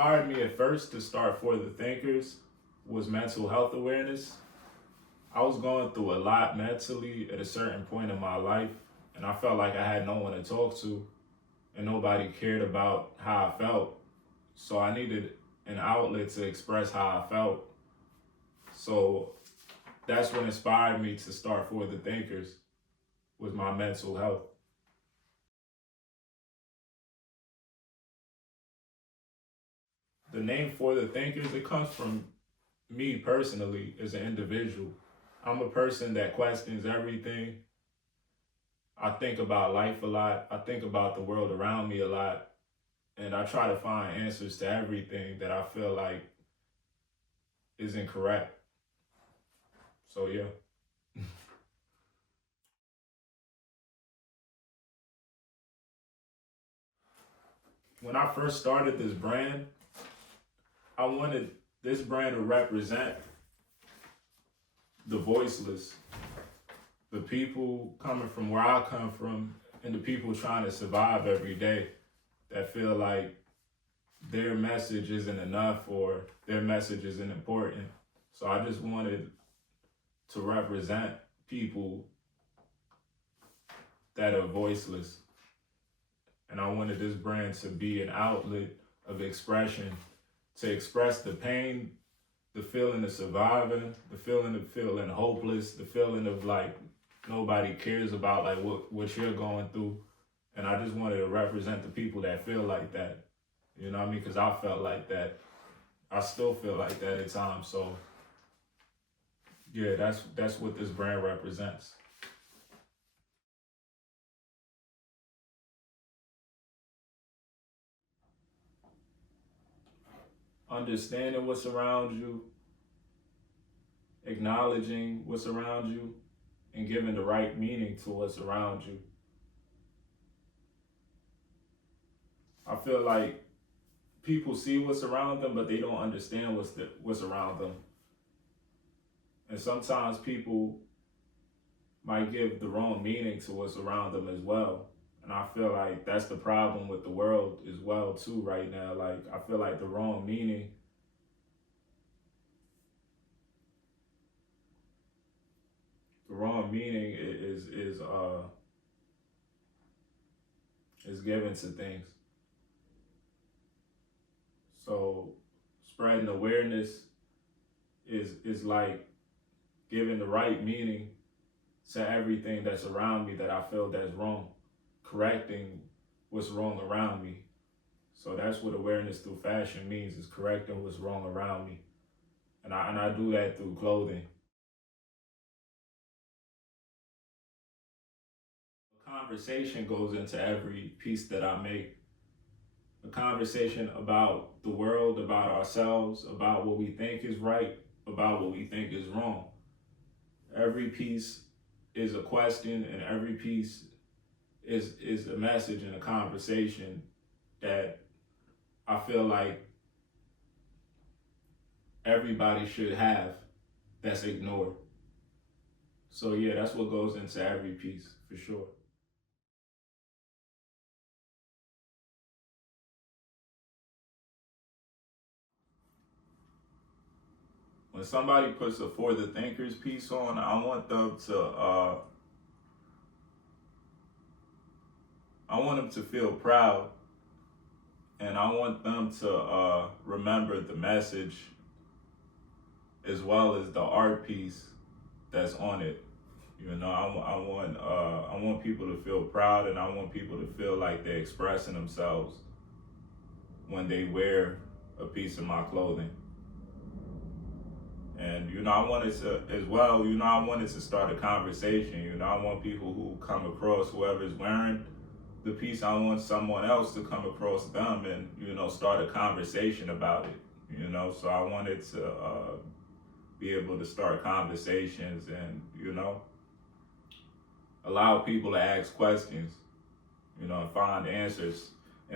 inspired me at first to start For the Thinkers was mental health awareness. I was going through a lot mentally at a certain point in my life, and I felt like I had no one to talk to, and nobody cared about how I felt. So I needed an outlet to express how I felt. So that's what inspired me to start For the Thinkers, was my mental health. The name For the Thinkers, it comes from me personally as an individual. I'm a person that questions everything. I think about life a lot. I think about the world around me a lot. And I try to find answers to everything that I feel like is incorrect. So, yeah. When I first started this brand, I wanted this brand to represent the voiceless, the people coming from where I come from, and the people trying to survive every day that feel like their message isn't enough or their message isn't important. So I just wanted to represent people that are voiceless. And I wanted this brand to be an outlet of expression, to express the pain, the feeling of surviving, the feeling of feeling hopeless, the feeling of like nobody cares about like what you're going through. And I just wanted to represent the people that feel like that. You know what I mean? Because I felt like that. I still feel like that at times. So yeah, that's what this brand represents. Understanding what's around you, acknowledging what's around you, and giving the right meaning to what's around you. I feel like people see what's around them, but they don't understand what's around them. And sometimes people might give the wrong meaning to what's around them as well. And I feel like that's the problem with the world as well too right now. Like I feel like the wrong meaning is given to things. So spreading awareness is like giving the right meaning to everything that's around me that I feel that's wrong, correcting what's wrong around me. So that's what awareness through fashion means, is correcting what's wrong around me. And I do that through clothing. A conversation goes into every piece that I make. A conversation about the world, about ourselves, about what we think is right, about what we think is wrong. Every piece is a question, and every piece is a message and a conversation that I feel like everybody should have that's ignored. So yeah, that's what goes into every piece for sure. When somebody puts a For the Thinkers piece on, I want them to feel proud, and I want them to remember the message as well as the art piece that's on it. You know, I want people to feel proud, and I want people to feel like they're expressing themselves when they wear a piece of my clothing. And I wanted to as well. I wanted to start a conversation. I want people who come across whoever's wearing the piece. I want someone else to come across them and start a conversation about it. So I wanted to be able to start conversations and allow people to ask questions, and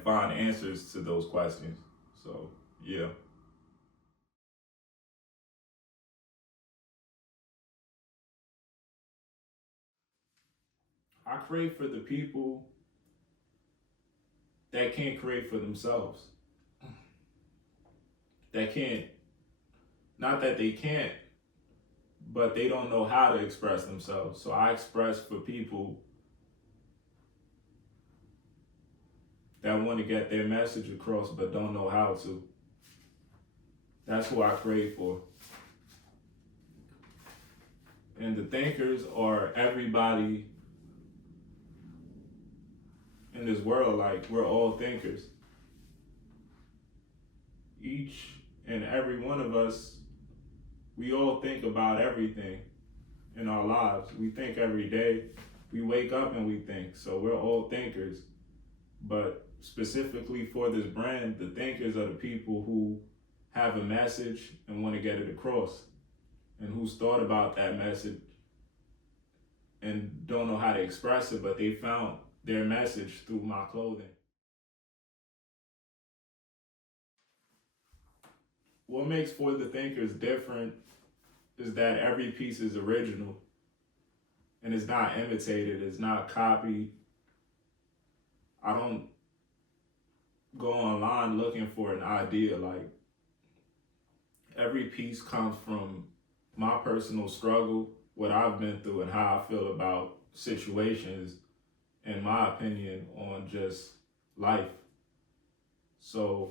find answers to those questions. So yeah. I create for the people that can't create for themselves. that can't, not that they can't, but they don't know how to express themselves. So I express for people that want to get their message across but don't know how to. That's who I create for. And the thinkers are everybody in this world. Like, we're all thinkers. Each and every one of us, we all think about everything in our lives. We think every day. We wake up and we think. So we're all thinkers. But specifically for this brand, the thinkers are the people who have a message and want to get it across, and who's thought about that message and don't know how to express it, but they found their message through my clothing. What makes For The Thinkers different is that every piece is original and it's not imitated, it's not copied. I don't go online looking for an idea. Like, every piece comes from my personal struggle, what I've been through, and how I feel about situations, and my opinion on just life. So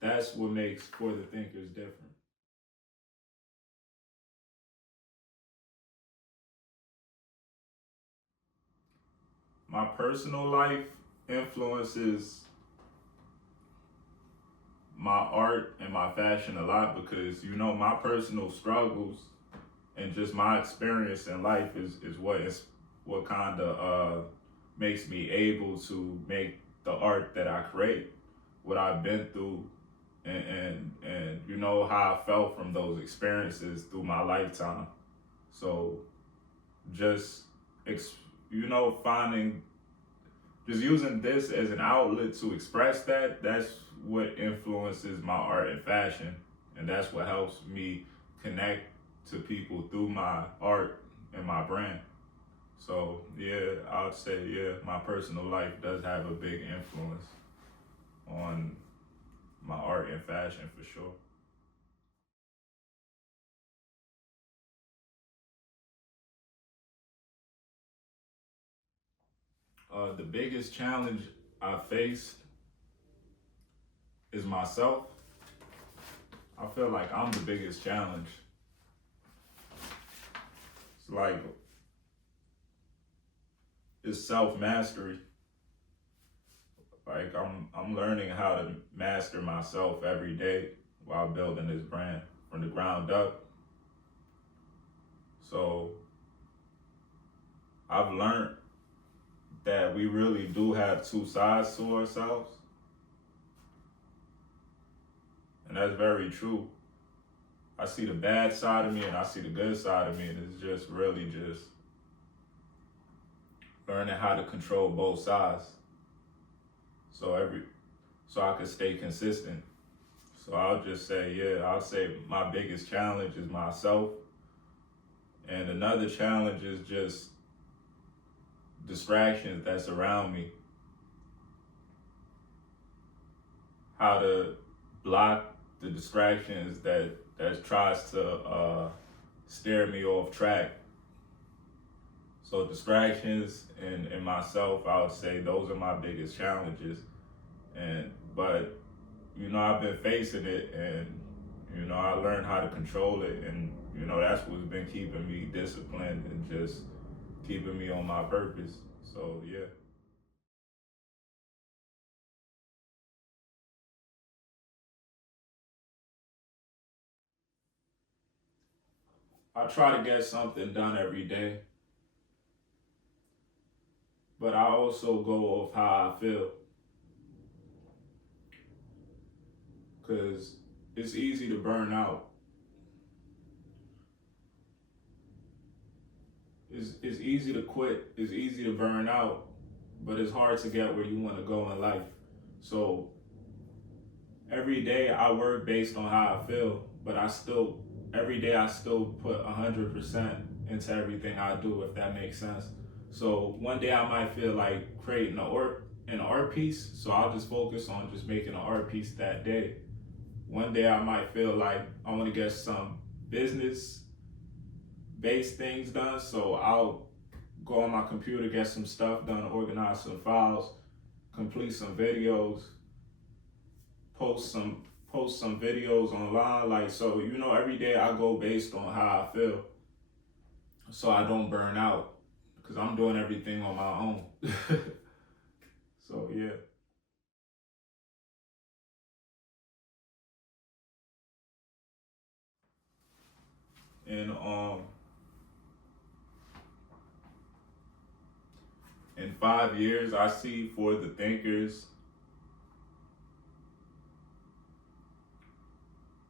that's what makes For The Thinkers different. My personal life influences my art and my fashion a lot, because my personal struggles and just my experience in life is what kind of makes me able to make the art that I create. What I've been through, and how I felt from those experiences through my lifetime. So just finding, just using this as an outlet to express that's what influences my art and fashion, and that's what helps me connect to people through my art and my brand. So yeah, I would say, my personal life does have a big influence on my art and fashion, for sure. The biggest challenge I faced is myself. I feel like I'm the biggest challenge. It's like, it's self-mastery. Like, I'm learning how to master myself every day while building this brand from the ground up. So I've learned that we really do have two sides to ourselves. And that's very true. I see the bad side of me and I see the good side of me, and it's just really just learning how to control both sides. So I can stay consistent. So I'll just say, I'll say my biggest challenge is myself. And another challenge is just distractions that's around me. How to block the distractions that tries to steer me off track. So distractions and myself, I would say those are my biggest challenges. But I've been facing it, and I learned how to control it, and that's what's been keeping me disciplined and just keeping me on my purpose. So yeah. I try to get something done every day, but I also go off how I feel, because it's easy to burn out. It's easy to quit. It's easy to burn out, but it's hard to get where you want to go in life. So every day I work based on how I feel, but every day I still put 100% into everything I do, if that makes sense. So one day I might feel like creating an art piece, so I'll just focus on just making an art piece that day. One day I might feel like I want to get some business based things done, so I'll go on my computer, get some stuff done, organize some files, complete some videos, post some videos online. Like, so every day I go based on how I feel, so I don't burn out, because I'm doing everything on my own. So yeah. And in 5 years, I see ForTheThinkers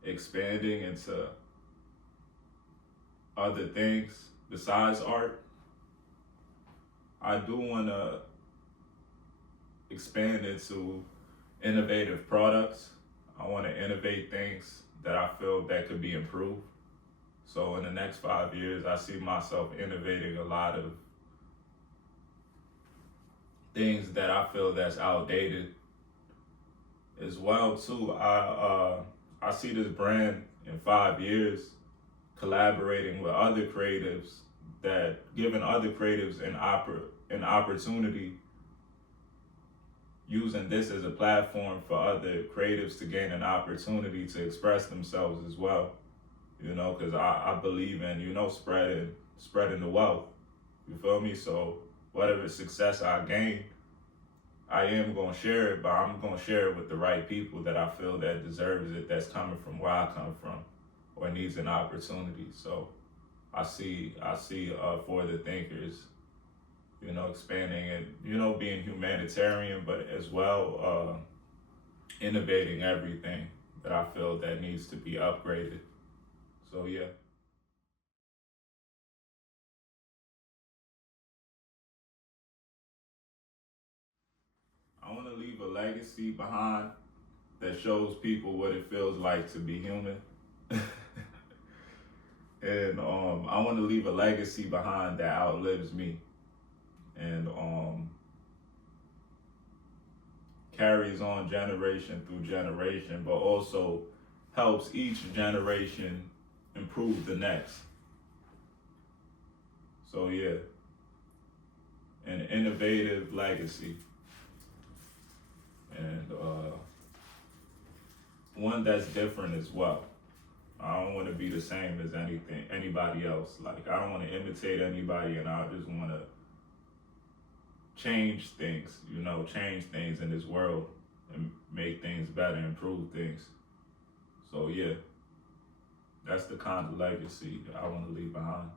expanding into other things besides art. I do want to expand into innovative products. I want to innovate things that I feel that could be improved. So in the next 5 years, I see myself innovating a lot of things that I feel that's outdated as well too. I see this brand in 5 years collaborating with other creatives, that giving other creatives an opportunity, using this as a platform for other creatives to gain an opportunity to express themselves as well. Because I believe in, spreading the wealth. You feel me? So whatever success I gain, I am going to share it, but I'm going to share it with the right people that I feel that deserves it, that's coming from where I come from, or needs an opportunity. So I see ForTheThinkers, expanding and, being humanitarian, but as well, innovating everything that I feel that needs to be upgraded. So yeah. I want to leave a legacy behind that shows people what it feels like to be human. And I want to leave a legacy behind that outlives me, and carries on generation through generation, but also helps each generation improve the next. So yeah, an innovative legacy, and one that's different as well. I don't want to be the same as anybody else. Like, I don't want to imitate anybody, and I just want to change things, change things in this world and make things better, improve things. So yeah, that's the kind of legacy I want to leave behind.